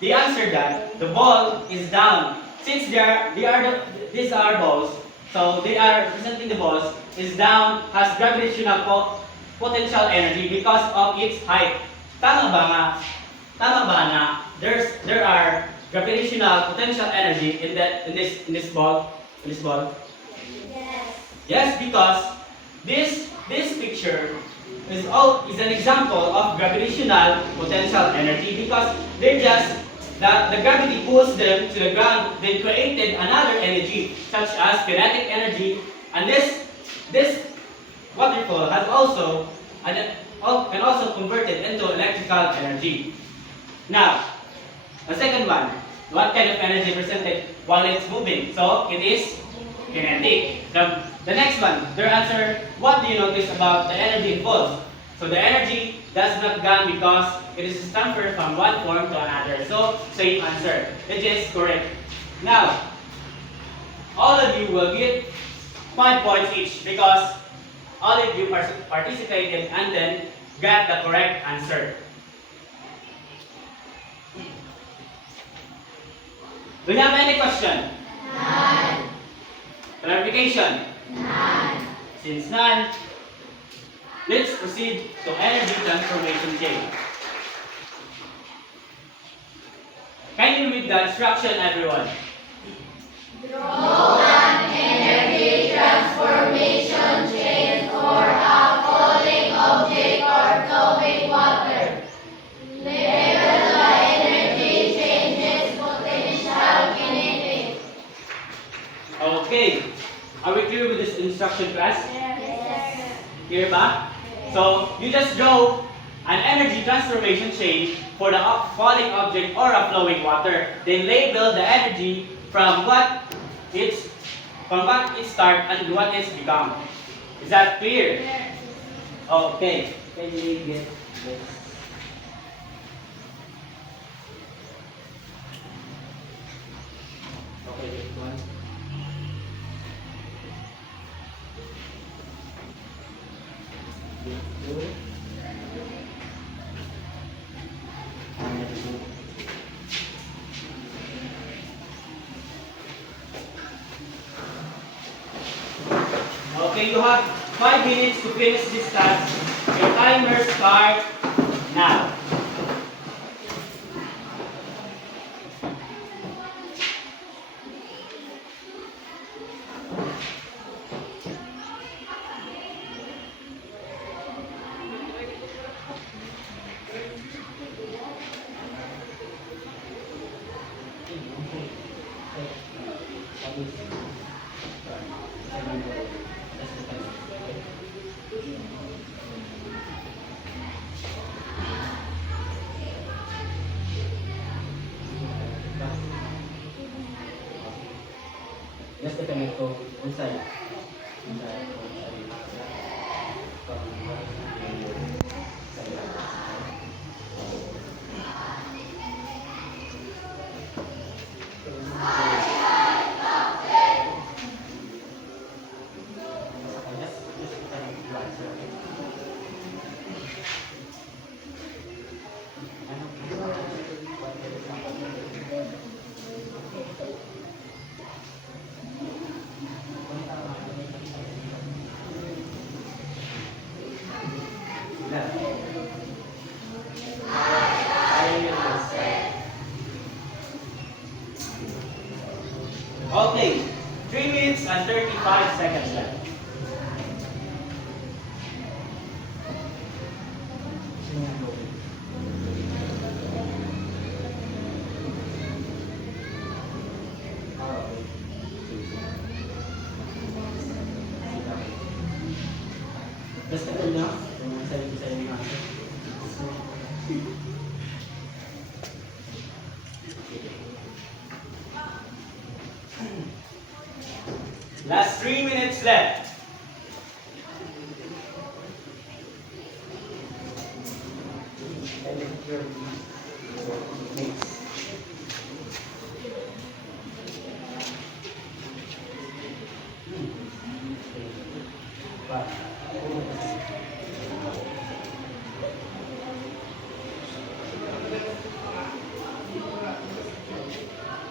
they answered that the ball is down. Since these are balls, so they are representing the balls is down, has gravitational potential energy because of its height. Tama ba nga? Tama ba na there are gravitational potential energy in this ball? In this ball? Yes, because this picture is an example of gravitational potential energy because the gravity pulls them to the ground, then created another energy such as kinetic energy, and this waterfall has also can also convert it into electrical energy. Now, the second one, what kind of energy presented while it's moving? So it is kinetic. The next one, their answer, what do you notice about the energy involved? So the energy does not gone because it is transferred from one form to another. So same answer, which is correct. Now, all of you will get 5 points each because all of you participated and then got the correct answer. Do you have any question? None. Clarification? None. Since none, let's proceed to energy transformation chain. Can you read the instruction, everyone? Draw an energy transformation chain for a falling object or flowing water. Label the energy changes potential kinetic. Okay. Are we clear with this instruction, class? Yes. Clear ba? So, you just draw an energy transformation chain for the falling object or a flowing water. Then label the energy from what it starts and what it's become. Is that clear? Yes. Okay. Can you get this? Okay, this one. Okay, you have 5 minutes to finish this task. Your timer starts now. Just the connect ko inside. Okay, 3 minutes and 35 seconds left. Basta ko na, kung sa'yo yung answer. Last 3 minutes left.